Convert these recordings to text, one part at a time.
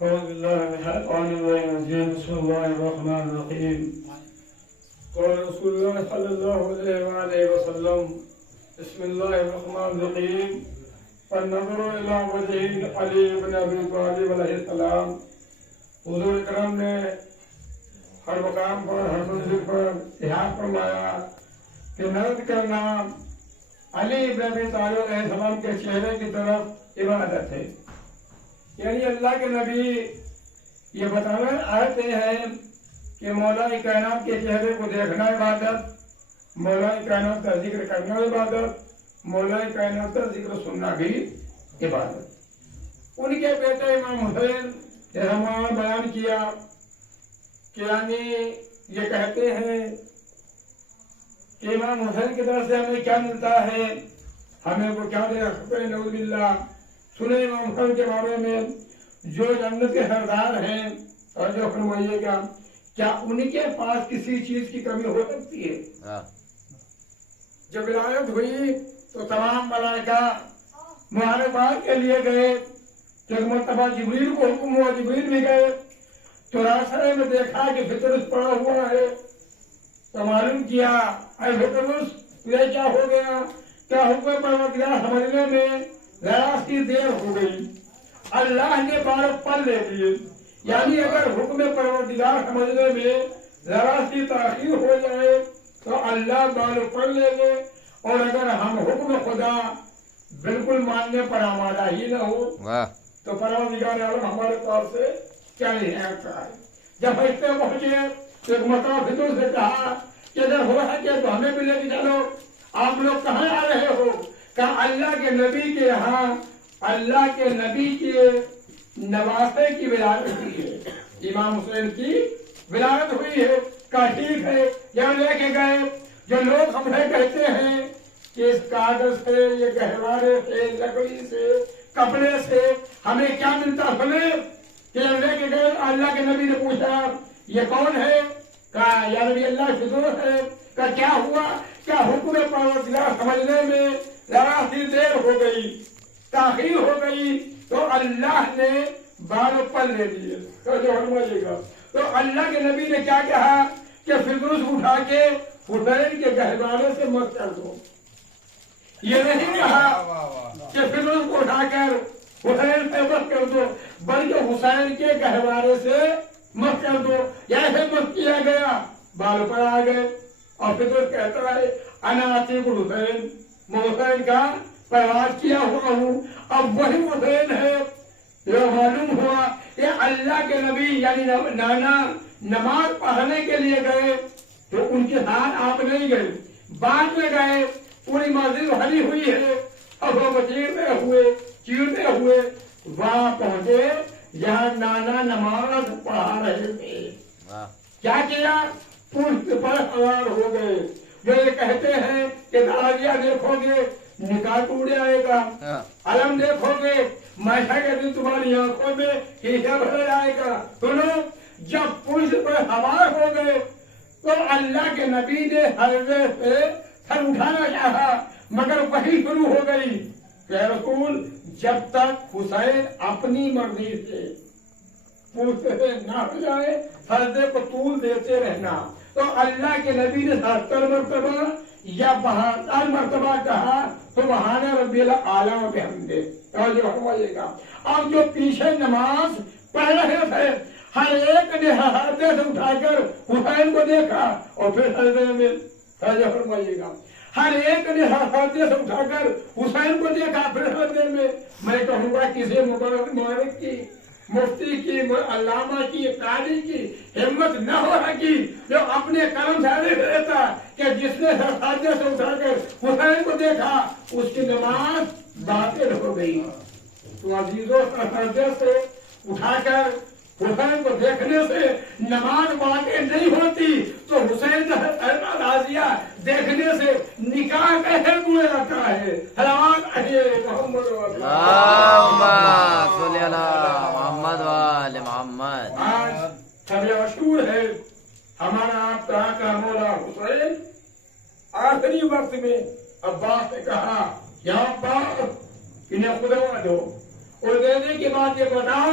أعوذ بالله من الشيطان الرجيم بسم الله الرحمن الرحيم قال رسول الله صلى الله عليه وآله وسلم بسم الله الرحمن الرحيم فالنظر إلى وجه علي بن أبي طالب علیہ السلام حضور اکرم نے ہر مقام پر ہر منزل پر احاطہ فرمایا کہ نظر کرنا علی بن ابی طالب علیہ السلام کے چہرے کی طرف عبادت ہے. یعنی اللہ کے نبی یہ بتانا آتے ہیں کہ مولا کائنات کے چہرے کو دیکھنا عبادت, مولا کائنات کا ذکر کرنا عبادت, مولا کائنات کا ذکر سننا بھی عبادت. ان کے بیٹے امام حسین نے ہمارا بیان کیا کہ یعنی یہ کہتے ہیں کہ امام حسین کی طرف سے ہمیں کیا ملتا ہے, ہمیں وہ کیا دے سکتے ہیں. نعوذ باللہ. سنے امام حسین کے بارے میں جو جنت کے سردار ہیں اور جو فرمائیے گا کیا ان کے پاس کسی چیز کی کمی ہو سکتی ہے؟ جب ولایت ہوئی تو تمام ملائکہ مبارکباد کے لیے گئے. ایک مرتبہ جبریل کو حکم ہوا, جبریل بھی گئے تو راستے میں دیکھا کہ فطرس پڑا ہوا ہے تو معلوم کیا اے فطرس یہ کیا ہو گیا, کیا حکم پروردگار سمجھنے میں ذرا سی دیر ہو گئی. اللہ نے بار پل لے لیے. یعنی اگر حکم پروردگار سمجھنے میں ذرا سی تاخیر ہو جائے تو اللہ بار پل لے لے, اور اگر ہم حکم خدا بالکل ماننے پر آمادہ ہی نہ ہو تو پروردگار عالم ہمارے پاس سے کیا نہیں ہے. جب فرشتے پہنچے تو ایک مرتبہ فطرس سے کہا کہ اگر ہو سکے تو ہمیں بھی لے کے چلو. آپ لوگ کہاں آ رہے ہو؟ کہا اللہ کے نبی کے یہاں اللہ کے نبی کے نواسے کی ولادت ہوئی ہے, امام حسین کی ولادت ہوئی ہے. کہا ٹھیک ہے, یہاں لے کے گئے. جو لوگ ہمیں کہتے ہیں کہ اس کاغذ سے, یہ گہوارے سے, لکڑی سے, کپڑے سے ہمیں کیا ملتا سنے کہ ہم لے کے گئے. اللہ کے نبی نے پوچھا یہ کون ہے؟ کہا یا نبی اللہ فطرس ہے. کہا کیا ہوا؟ کیا حکم پروردگار سمجھنے میں ذرا سی دیر ہو گئی, تاخیر ہو گئی تو اللہ نے بال پل لے لیے. تو اللہ کے نبی نے کیا کہا کہ فطرس اٹھا کے حسین کے گہوارے سے مت کر دو. یہ نہیں کہا کہ فطرس کو اٹھا کر حسین سے مت کر دو, بلکہ حسین کے گہوارے سے مت کر دو. ایسے مت کیا گیا, بال پر آ گئے. اور فطرس کہتا ہے انا عتیق الحسین, میں حسین کا پرواز کیا ہوا ہوں. اب وہی حسین ہے جو معلوم ہوا کہ اللہ کے نبی یعنی نانا نماز پڑھنے کے لیے گئے تو ان کے ساتھ آپ نہیں گئے, بعد میں گئے. پوری مسجد بھری ہوئی ہے. اب وہ چیرتے ہوئے وہاں پہنچے جہاں نانا نماز پڑھا رہے تھے. کیا کیا؟ پشت پر سوار ہو گئے. جو یہ کہتے ہیں کہ داغیہ دیکھو گے نکاح ٹوٹ جائے گا, علم دیکھو گے محشر کے دن تمہاری آنکھوں میں شیشہ بھر جائے گا. سنو, جب پشت پر سوار ہو گئے تو اللہ کے نبی نے حلقے سے سر اٹھانا چاہا مگر وہی شروع ہو گئی کہ رسول جب تک حسین اپنی مرضی سے پشت سے نہ ہو جائے سجدے کو طول دیتے رہنا. تو اللہ کے نبی نے 70 مرتبہ یا 72 مرتبہ کہا سبحان ربی الاعلی و بحمدہ. اب جو پیچھے نماز پڑھ رہے تھے ہر ایک نے ہاتھ سے اٹھا کر حسین کو دیکھا اور پھر سجدے میں فرمائیے گا. ہر ایک نے ہاتھ سے اٹھا کر حسین کو دیکھا پھر سجدے میں. میں کہوں گا کسی مبارک کی, مفتی کی, علامہ کی, قاری کی ہمت نہ ہو سکی جو اپنے قلم سے رہتا کہ جس نے سجدے سے اٹھا کر حسین کو دیکھا اس کی نماز باطل ہو گئی. تو عزیزوں سجدے سے اٹھا کر حسین کو دیکھنے سے نماز باطل نہیں ہوتی. تو حسین غازیہ دیکھنے سے نکاح کیسے ہوئے رہتا ہے. حلوان اہل محمد صلی اللہ محمد وآل محمد. آج سب مشہور ہے ہمارا آپ کا مولا حسین آخری وقت میں عباس نے کہا یا عباس انہیں خدا دو, اور دینے کے بعد یہ بتاؤ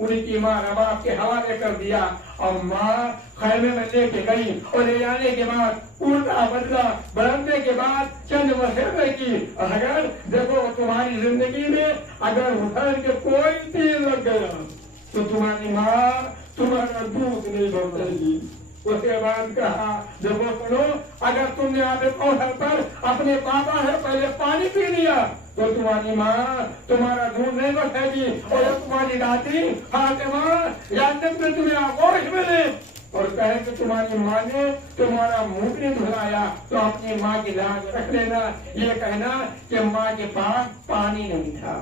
ان کی ماں رباب کے حوالے کر دیا اور ماں خیمے میں لے کے گئی اور لے جانے کے بعد الٹا بدلا بڑھنے کے بعد چند مسئلے کی اگر دیکھو تمہاری زندگی میں اگر حسین کے کوئی تیر لگ گیا تو تمہاری ماں تمہارا دودھ نہیں بڑھے گی. اس کے بعد کہا دیکھو سنو اگر تم نے آب کوثر پر اپنے بابا سے پہلے پانی پی لیا تو تمہاری ماں تمہارا دودھ نہیں بڑھے گی اور تمہاری دادی فاطمہ جنت میں تمہیں آغوش ملے اور کہے کہ تمہاری ماں نے تمہارا منہ نہیں دھلایا تو اپنی ماں کی لاج رکھ لینا. یہ کہنا کہ ماں کے پاس پانی نہیں تھا,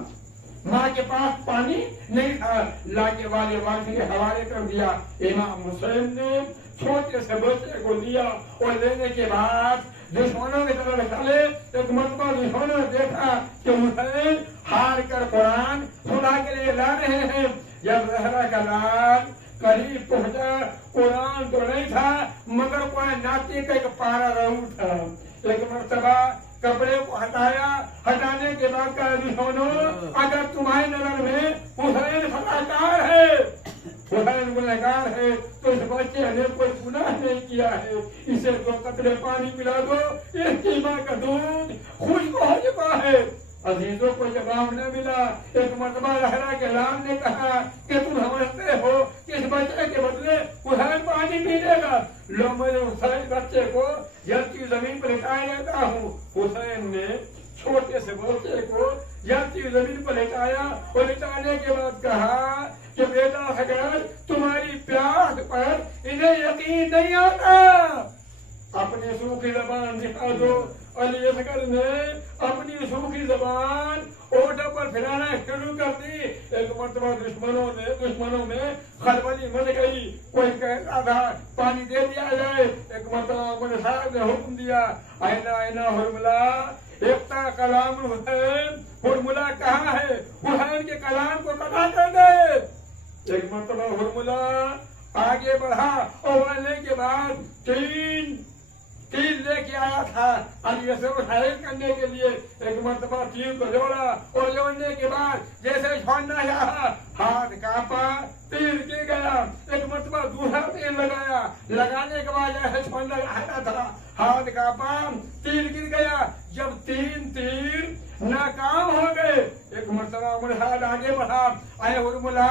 ماں کے پاس پانی نہیں تھا, لانے والے والد کے حوالے کر دیا. امام حسین نے چھوٹے سے بچے کو لیا اور لینے کے بعد دشمنوں کی طرف چلے. ایک مرتبہ دشمنوں نے دیکھا کہ حسین ہار کر قرآن سنا کے لیے لا رہے ہیں. جب زہرا کا لال قریب پہنچا قرآن تو نہیں تھا مگر کوئی ناطق کا ایک پارا ضرور تھا. ایک مرتبہ کپڑے کو ہٹایا, ہٹانے کے بعد کہا دشمنوں اگر تمہاری نظر میں حسین خطاکار ہے, حسین گنہگار ہے تو اس بچے نے کوئی گناہ نہیں کیا ہے, اسے 2 قطرے پانی پلا دو, اس کی ماں کا دودھ خشک ہو چکا ہے. عزیزوں کو جواب نہ ملا. ایک مرتبہ زہرا کے لال نے کہا کہ تم سمجھتے ہو کہ اس بچے کے بدلے حسین پانی پی لے گا. لو میں نے حسین بچے کو جلتی زمین پر لٹایا لیتا ہوں. حسین نے چھوٹے سے بچے کو جلتی زمین پر لٹایا اور لٹانے کے بعد کہا کہ بیٹا اگر تمہاری پیاس پر انہیں یقین نہیں آتا اپنی سوکھی زبان دکھا دو. علی اصغر نے اپنی سوکھی زبان اوٹوں پر پھیلانا شروع کر دی. ایک مرتبہ دشمنوں میں خلبلی مچ گئی. کوئی کہتا تھا پانی دے دیا جائے. ایک مرتبہ مجھے صاحب نے حکم دیا اینا اینا حرملہ ایکتا کلام حسین, حرملہ کہاں ہے, حسین کے کلام کو قطع کر دے. ایک مرتبہ حرملہ آگے بڑھا اور بڑھنے کے بعد تیر لے کے آیا تھا علی اصغر حائل کرنے کے لیے. ایک مرتبہ تیر کو جوڑا اور جوڑنے کے بعد جیسے چھوڑنا چاہا ہاتھ کانپا, تیر گر گیا. ایک مرتبہ دوسرا تیر لگایا, لگانے کے بعد جیسے چھوڑنا چاہتا تھا ہاتھ کانپا, تیر گر گیا. جب 3 تیر ناکام ہو گئے ایک مرتبہ مرحال آگے بڑھا. اے حرملہ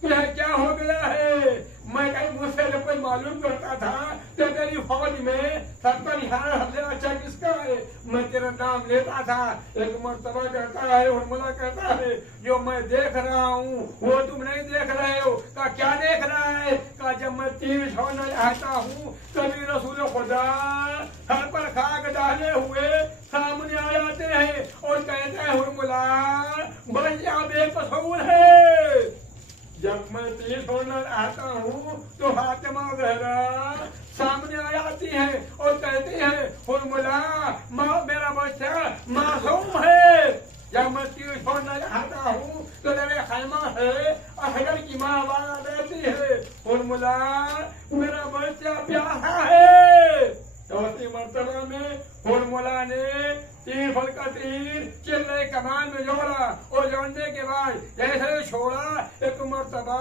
تجھے کیا ہو گیا ہے؟ میں کہیں مجھ سے کوئی معلوم کرتا تھا کہ تیری فوج میں 70 سب سے اچھا کس کا ہے, میں تیرا نام لیتا تھا. ایک مرتبہ کہتا ہے حرملہ کہتا ہے جو میں دیکھ رہا ہوں وہ تم نہیں دیکھ رہے ہو. کہا کیا دیکھ رہا ہے؟ کہا جب میں تیر چھوڑنا چاہتا ہوں کبھی رسول خدا سر پر خاک ڈالے ہوئے سامنے آ جاتے ہیں اور کہتے ہیں حرملہ بس یہاں بے قصور ہے. جب میں تیر چھوڑنا چاہتا ہوں تو فاطمہ زہرا سامنے آ جاتی ہیں اور کہتی ہیں حرملہ میرا بچہ معصوم ہے. جب میں تیر چھوڑنا چاہتا ہوں تو میرے خیمہ سے اصغر کی ماں آواز دیتی ہے حرملہ میرا بچہ پیاسا ہے. چوتھی مرتبہ میں حرملہ نے تیر فل کا تیر چلے کمان میں جوڑا اور جوڑنے کے بعد جیسے چھوڑا ایک مرتبہ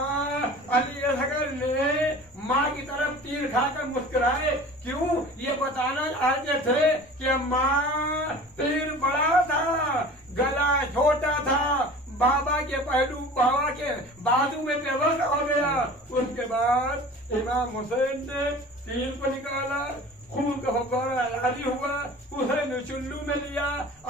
علی اصغر نے ماں کی طرف تیر کھا کر مسکرائے. کیوں؟ یہ بتانا چاہتے تھے کہ ماں تیر بڑا تھا, گلا چھوٹا تھا, بابا کے پہلو بابا کے بازو میں پیوست ہو گیا. اس کے بعد امام حسین نے تیر کو نکالا, خون کا فوارہ جاری ہوا, اسے نے چلو میں لیا,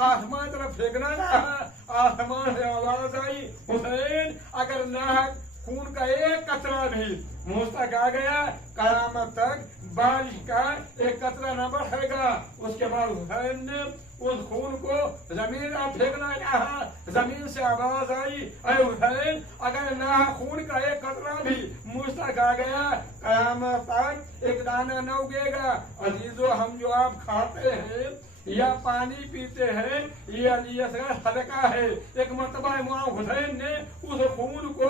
آسمان طرف پھینکنا چاہا, آسمان سے آواز آئی حسین اگر ناحق خون کا ایک قطرہ بھی منہ تک آ گیا قیامت تک بارش کا ایک قطرہ نہ بڑھے گا. اس کے بعد حسین نے اس خون کو زمین پر پھینکنا چاہا, زمین سے آواز آئی اے حسین اگر ناحق خون کا ایک قطرہ بھی منہ تک آ گیا قیامت تک ایک دانہ نہ اگے گا. عزیزو ہم جو آپ کھاتے ہیں یا پانی پیتے ہیں یہ علی اصغر صدقہ ہے. ایک مرتبہ امام حسین نے اس خون کو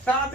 7